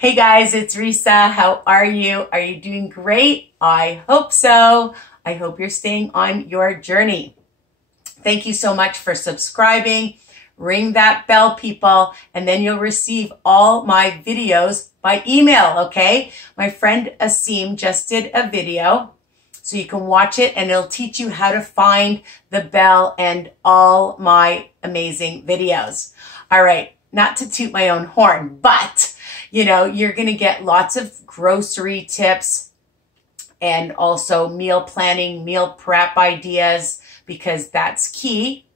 Hey guys, it's Risa. How are you? Are you doing great? I hope so. I hope you're staying on your journey. Thank you so much for subscribing. Ring that bell, people, and then you'll receive all my videos by email, okay? My friend Asim just did a video, so you can watch it and it'll teach you how to find the bell and all my amazing videos. All right, not to toot my own horn, but you know, you're going to get lots of grocery tips and also meal planning, meal prep ideas, because that's key.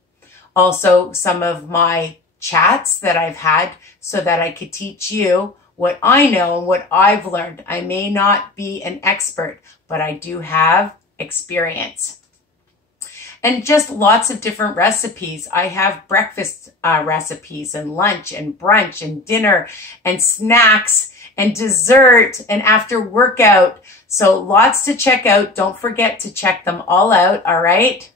Also, some of my chats that I've had so that I could teach you what I know and what I've learned. I may not be an expert, but I do have experience. And just lots of different recipes. I have breakfast recipes and lunch and brunch and dinner and snacks and dessert and after workout. So lots to check out. Don't forget to check them all out, all right?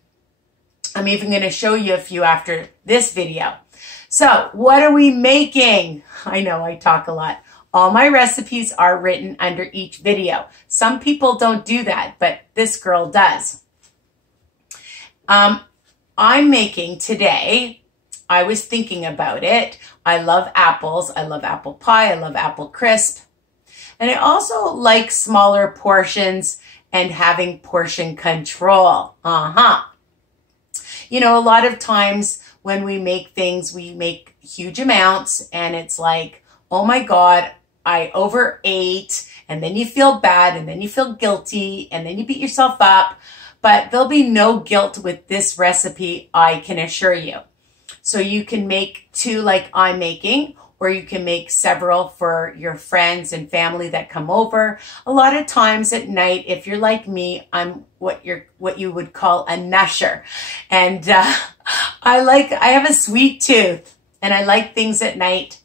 I'm even going to show you a few after this video. So what are we making? I know I talk a lot. All my recipes are written under each video. Some people don't do that, but this girl does. I'm making today, I was thinking about it. I love apples. I love apple pie. I love apple crisp. And I also like smaller portions and having portion control. You know, a lot of times when we make things, we make huge amounts and it's like, oh my God, I overate, and then you feel bad and then you feel guilty and then you beat yourself up. But there'll be no guilt with this recipe, I can assure you. So you can make two like I'm making, or you can make several for your friends and family that come over. A lot of times at night, if you're like me, I'm what you would call a nusher. And I have a sweet tooth and I like things at night,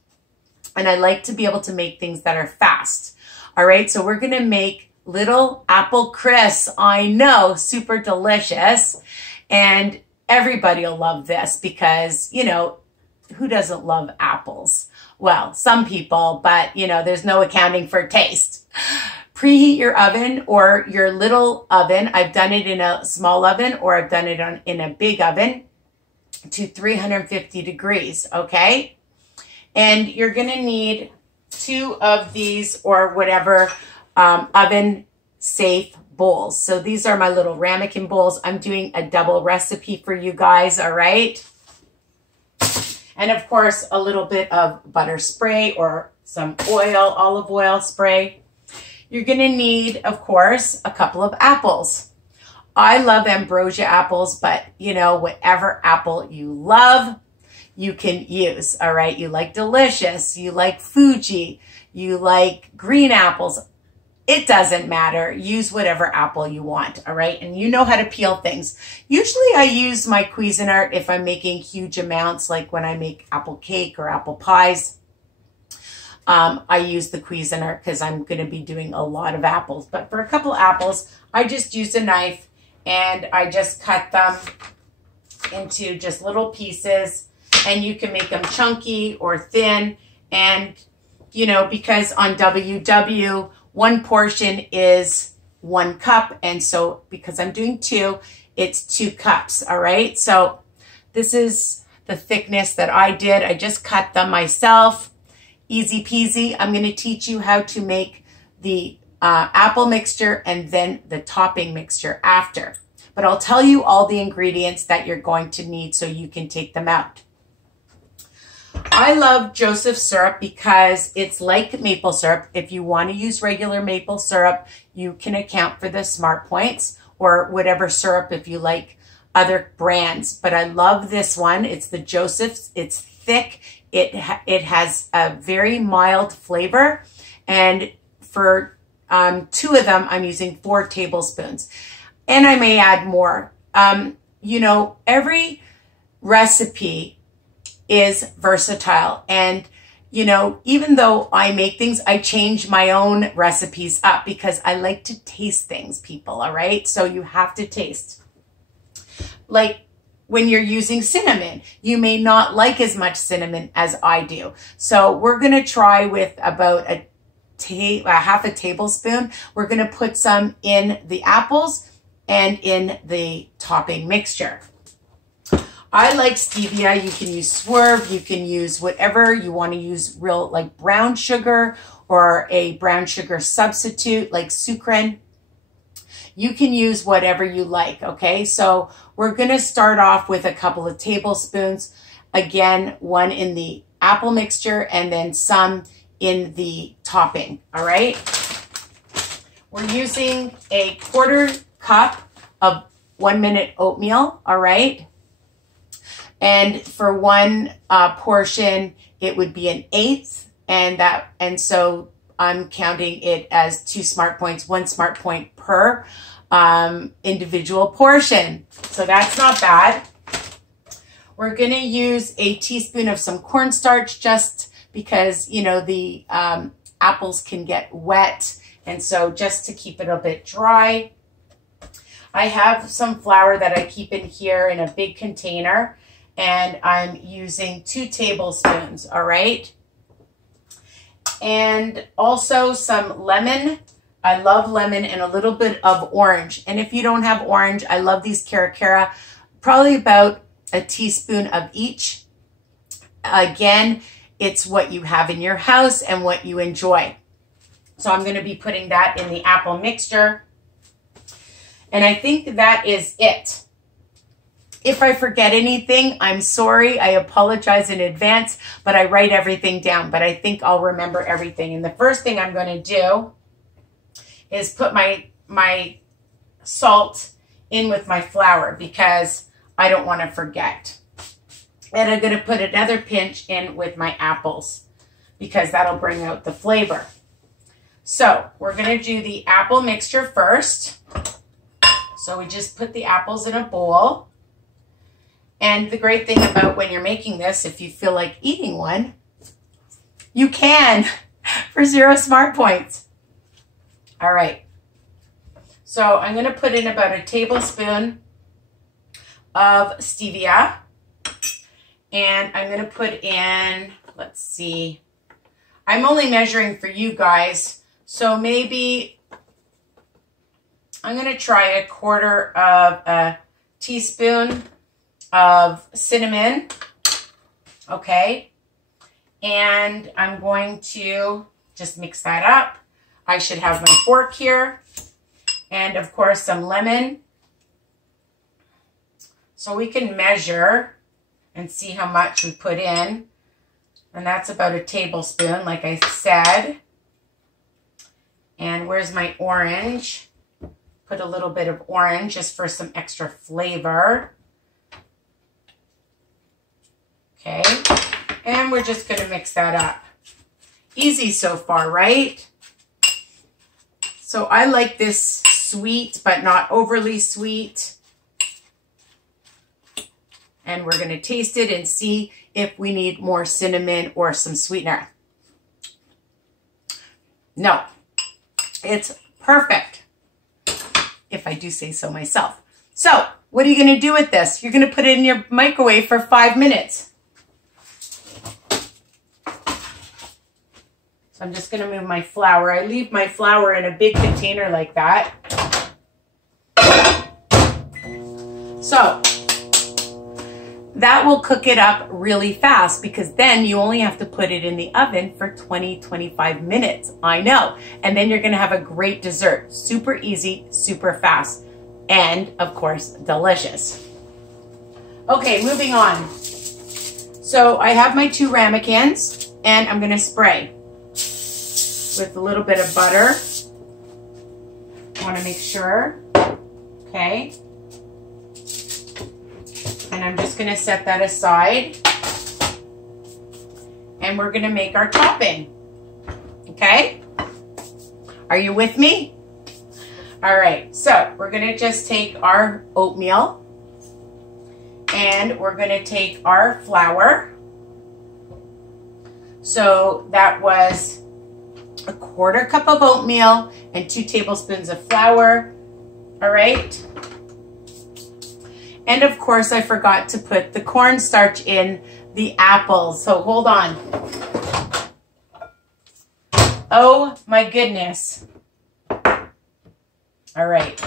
and I like to be able to make things that are fast. All right, so we're gonna make little apple crisps. I know, super delicious. And everybody will love this because, you know, who doesn't love apples? Well, some people, but you know, there's no accounting for taste. Preheat your oven or your little oven. I've done it in a small oven or I've done it in a big oven to 350 degrees, okay? And you're gonna need 2 of these or whatever oven safe bowls. So these are my little ramekin bowls. I'm doing a double recipe for you guys, all right? And of course, a little bit of butter spray or some oil, olive oil spray. You're gonna need, of course, a couple of apples. I love ambrosia apples, but you know, whatever apple you love, you can use, all right? You like delicious, you like Fuji, you like green apples. It doesn't matter. Use whatever apple you want, all right? And you know how to peel things. Usually I use my Cuisinart if I'm making huge amounts, like when I make apple cake or apple pies. I use the Cuisinart because I'm going to be doing a lot of apples. But for a couple apples, I just use a knife and I just cut them into just little pieces. And you can make them chunky or thin. And, you know, because on WW, 1 portion is 1 cup. And so because I'm doing 2, it's 2 cups. All right. So this is the thickness that I did. I just cut them myself. Easy peasy. I'm going to teach you how to make the apple mixture and then the topping mixture after. But I'll tell you all the ingredients that you're going to need so you can take them out. I love Joseph syrup because it's like maple syrup. If you want to use regular maple syrup, you can account for the Smart Points or whatever syrup if you like other brands. But I love this one. It's the Joseph's. It's thick. It has a very mild flavor. And for 2 of them, I'm using 4 tablespoons. And I may add more. You know, every recipe is versatile. And, you know, even though I make things, I change my own recipes up because I like to taste things, people, all right? So you have to taste. Like when you're using cinnamon, you may not like as much cinnamon as I do. So we're going to try with about half a tablespoon. We're going to put some in the apples and in the topping mixture. I like stevia. You can use swerve. You can use whatever you want to use, real like brown sugar or a brown sugar substitute like sucrin. You can use whatever you like, okay? So we're going to start off with a couple of tablespoons. Again, one in the apple mixture and then some in the topping, all right? We're using a 1/4 cup of 1 minute oatmeal, all right? And for one portion, it would be 1/8, and so I'm counting it as 2 smart points, 1 smart point per individual portion. So that's not bad. We're gonna use a teaspoon of some cornstarch just because, you know, the apples can get wet. And so just to keep it a bit dry. I have some flour that I keep in here in a big container, and I'm using 2 tablespoons, all right? And also some lemon. I love lemon and a little bit of orange. And if you don't have orange, I love these Cara, probably about a teaspoon of each. Again, it's what you have in your house and what you enjoy. So I'm going to be putting that in the apple mixture. And I think that is it. If I forget anything, I'm sorry. I apologize in advance, but I write everything down. But I think I'll remember everything. And the first thing I'm going to do is put my salt in with my flour because I don't want to forget. And I'm going to put another pinch in with my apples because that'll bring out the flavor. So we're going to do the apple mixture first. So we just put the apples in a bowl. And the great thing about when you're making this, if you feel like eating one, you can for 0 smart points. All right. So I'm going to put in about a tablespoon of stevia. And I'm going to put in, let's see, I'm only measuring for you guys. So maybe I'm going to try 1/4 of a teaspoon of cinnamon, okay? And I'm going to just mix that up. I should have my fork here. And of course, some lemon. So we can measure and see how much we put in. And that's about a tablespoon, like I said. And where's my orange? Put a little bit of orange just for some extra flavor. Okay, and we're just gonna mix that up. Easy so far, right? So I like this sweet, but not overly sweet. And we're gonna taste it and see if we need more cinnamon or some sweetener. No, it's perfect, if I do say so myself. So what are you gonna do with this? You're gonna put it in your microwave for 5 minutes. I'm just going to move my flour. I leave my flour in a big container like that. So that will cook it up really fast because then you only have to put it in the oven for 20-25 minutes. I know. And then you're going to have a great dessert. Super easy, super fast, and of course, delicious. Okay, moving on. So I have my 2 ramekins and I'm going to spray with a little bit of butter. I want to make sure. Okay. And I'm just going to set that aside. And we're going to make our topping. Okay? Are you with me? All right. So we're going to just take our oatmeal. And we're going to take our flour. So that was a 1/4 cup of oatmeal and 2 tablespoons of flour. All right. And of course, I forgot to put the cornstarch in the apples. So hold on. Oh my goodness. All right,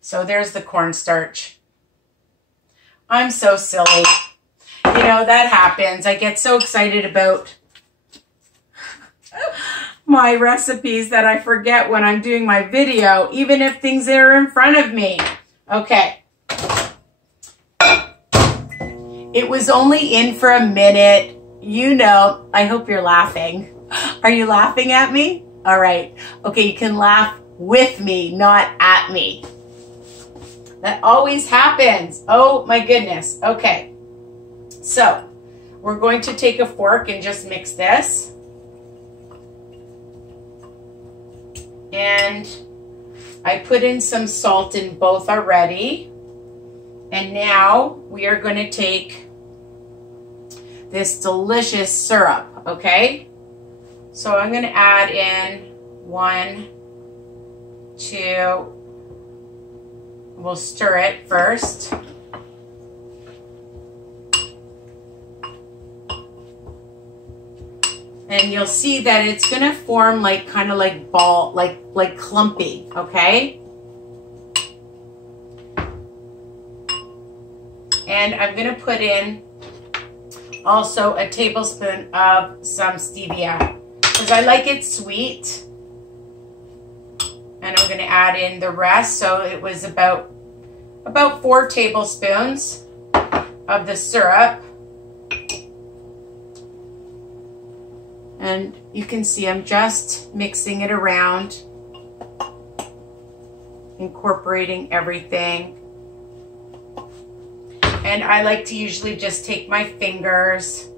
so there's the cornstarch. I'm so silly. You know, that happens. I get so excited about my recipes that I forget when I'm doing my video, even if things are in front of me. Okay. It was only in for a minute. You know, I hope you're laughing. Are you laughing at me? All right. Okay, you can laugh with me, not at me. That always happens. Oh my goodness. Okay. So we're going to take a fork and just mix this. And I put in some salt in both already. And now we are going to take this delicious syrup, okay? So I'm going to add in 1, 2, we'll stir it first. And you'll see that it's going to form like kind of like ball, like clumpy, okay? And I'm going to put in also a tablespoon of some stevia because I like it sweet. And I'm going to add in the rest. So it was about 4 tablespoons of the syrup. And you can see I'm just mixing it around, incorporating everything. And I like to usually just take my fingers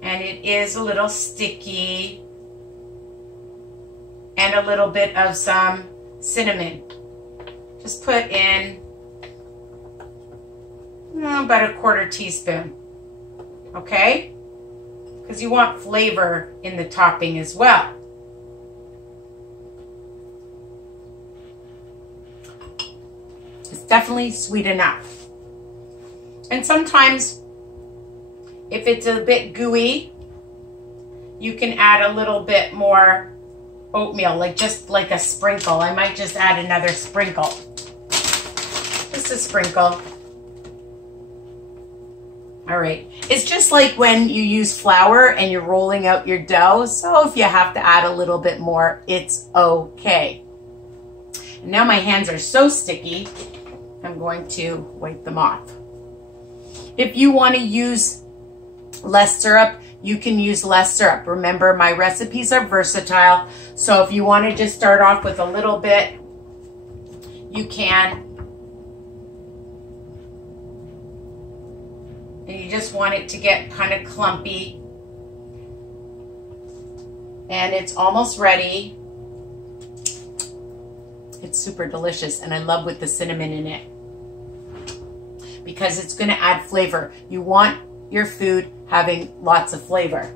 and it is a little sticky, and a little bit of some cinnamon. Just put in about a 1/4 teaspoon, okay? Because you want flavor in the topping as well. It's definitely sweet enough. And sometimes, if it's a bit gooey, you can add a little bit more oatmeal, like just like a sprinkle. I might just add another sprinkle. Just a sprinkle. All right. It's just like when you use flour and you're rolling out your dough. So if you have to add a little bit more, it's okay. And now my hands are so sticky, I'm going to wipe them off. If you want to use less syrup, you can use less syrup. Remember, my recipes are versatile. So if you want to just start off with a little bit, you can. And you just want it to get kind of clumpy. And it's almost ready. It's super delicious, and I love with the cinnamon in it because it's going to add flavor. You want your food having lots of flavor.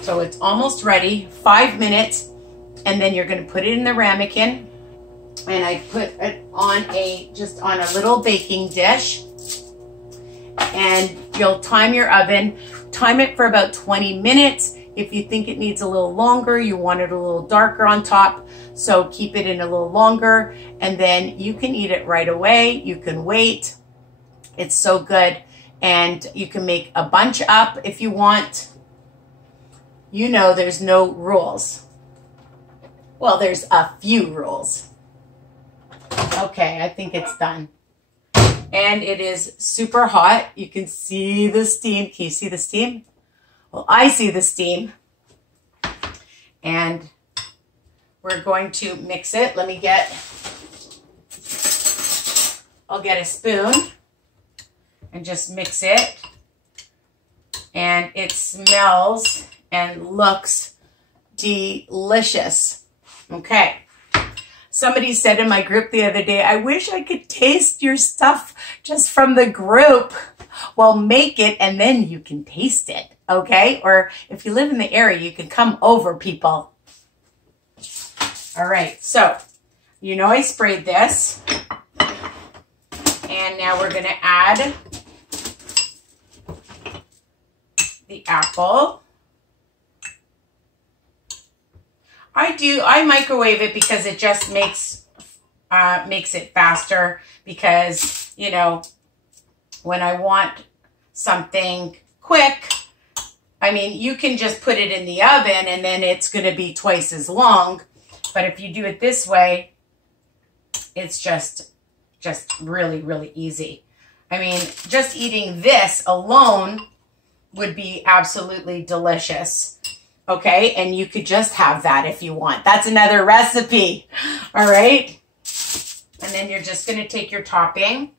So it's almost ready, 5 minutes, and then you're going to put it in the ramekin. And I put it on just on a little baking dish, and you'll time your oven. Time it for about 20 minutes. If you think it needs a little longer, you want it a little darker on top, so keep it in a little longer, and then you can eat it right away. You can wait. It's so good, and you can make a bunch up if you want. You know, there's no rules. Well, there's a few rules. Okay, I think it's done. And it is super hot. You can see the steam. Can you see the steam? Well, I see the steam. And we're going to mix it. I'll get a spoon and just mix it. And it smells and looks delicious. Okay. Somebody said in my group the other day, I wish I could taste your stuff just from the group. Well, make it and then you can taste it, okay? Or if you live in the area, you can come over, people. All right, so you know I sprayed this. And now we're going to add the apple. I microwave it because it just makes it faster, because, you know, when I want something quick, I mean, you can just put it in the oven and then it's going to be twice as long. But if you do it this way, it's just really, really easy. I mean, just eating this alone would be absolutely delicious. Okay, and you could just have that if you want. That's another recipe. All right. And then you're just going to take your topping.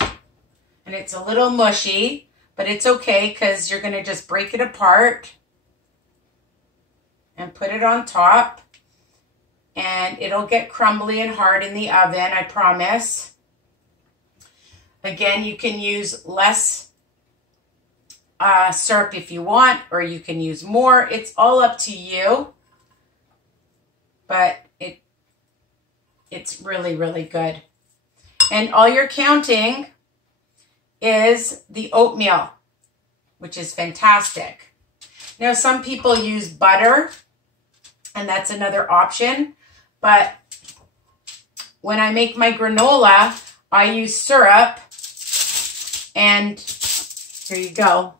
And it's a little mushy, but it's okay because you're going to just break it apart and put it on top. And it'll get crumbly and hard in the oven, I promise. Again, you can use less syrup if you want, or you can use more. It's all up to you. But it's really, really good. And all you're counting is the oatmeal, which is fantastic. Now, some people use butter, and that's another option. But when I make my granola, I use syrup. And here you go.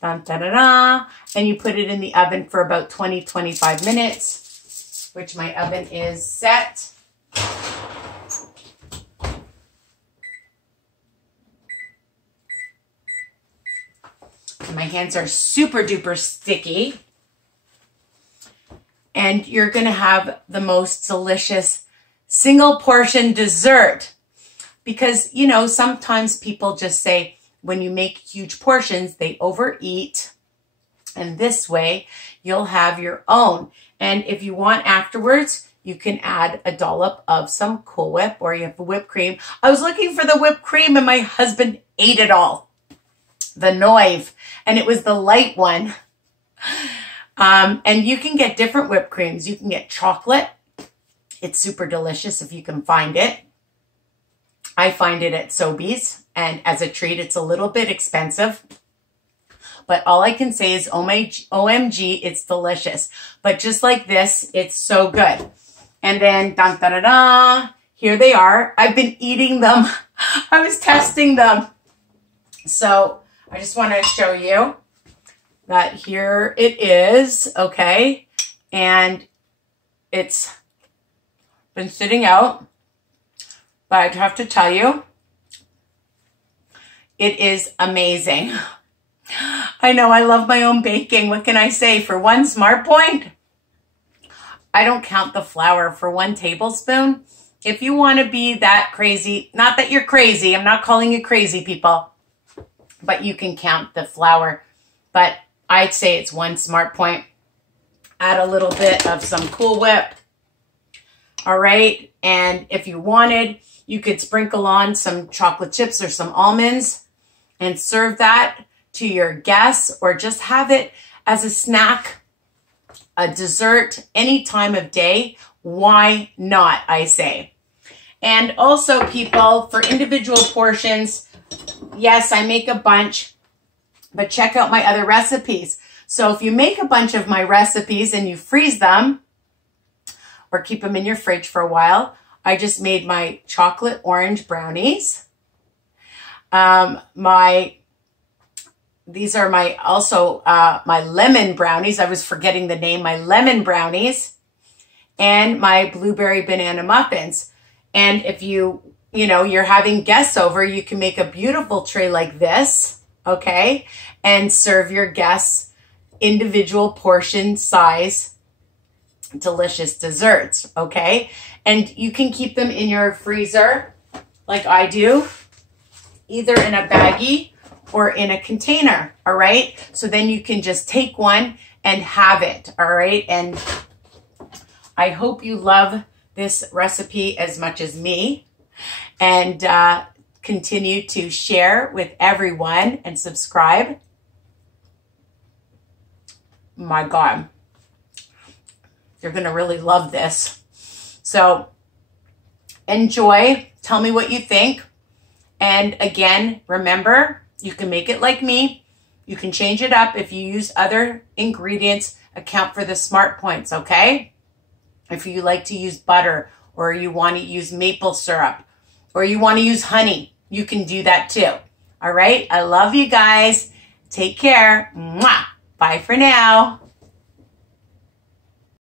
Dun, da, da, da. And you put it in the oven for about 20-25 minutes, which my oven is set. And my hands are super duper sticky. And you're going to have the most delicious single portion dessert. Because, you know, sometimes people just say when you make huge portions, they overeat. And this way, you'll have your own. And if you want afterwards, you can add a dollop of some Cool Whip, or you have whipped cream. I was looking for the whipped cream and my husband ate it all. The Noive. And it was the light one. And you can get different whipped creams. You can get chocolate. It's super delicious if you can find it. I find it at Sobeys, and as a treat, it's a little bit expensive. But all I can say is OMG, it's delicious. But just like this, it's so good. And then, dun, da, da, da, here they are. I've been eating them. I was testing them. So I just want to show you that here it is, okay? And it's been sitting out. But I'd have to tell you, it is amazing. I know I love my own baking. What can I say? For one smart point, I don't count the flour for 1 tablespoon. If you want to be that crazy, not that you're crazy, I'm not calling you crazy, people, but you can count the flour. But I'd say it's 1 smart point. Add a little bit of some Cool Whip. All right. And if you wanted, you could sprinkle on some chocolate chips or some almonds and serve that to your guests, or just have it as a snack, a dessert, any time of day. Why not, I say. And also, people, for individual portions, yes, I make a bunch, but check out my other recipes. So if you make a bunch of my recipes and you freeze them or keep them in your fridge for a while, I just made my chocolate orange brownies. These are my lemon brownies. I was forgetting the name. My lemon brownies and my blueberry banana muffins. And if you're having guests over, you can make a beautiful tray like this, okay? And serve your guests individual portion size delicious desserts, okay? And you can keep them in your freezer like I do, either in a baggie or in a container, all right? So then you can just take one and have it, all right? And I hope you love this recipe as much as me, and continue to share with everyone and subscribe. My God, They're going to really love this. So enjoy. Tell me what you think. And again, remember, you can make it like me. You can change it up if you use other ingredients. Account for the smart points, okay? If you like to use butter, or you want to use maple syrup, or you want to use honey, you can do that too. All right? I love you guys. Take care. Mwah. Bye for now.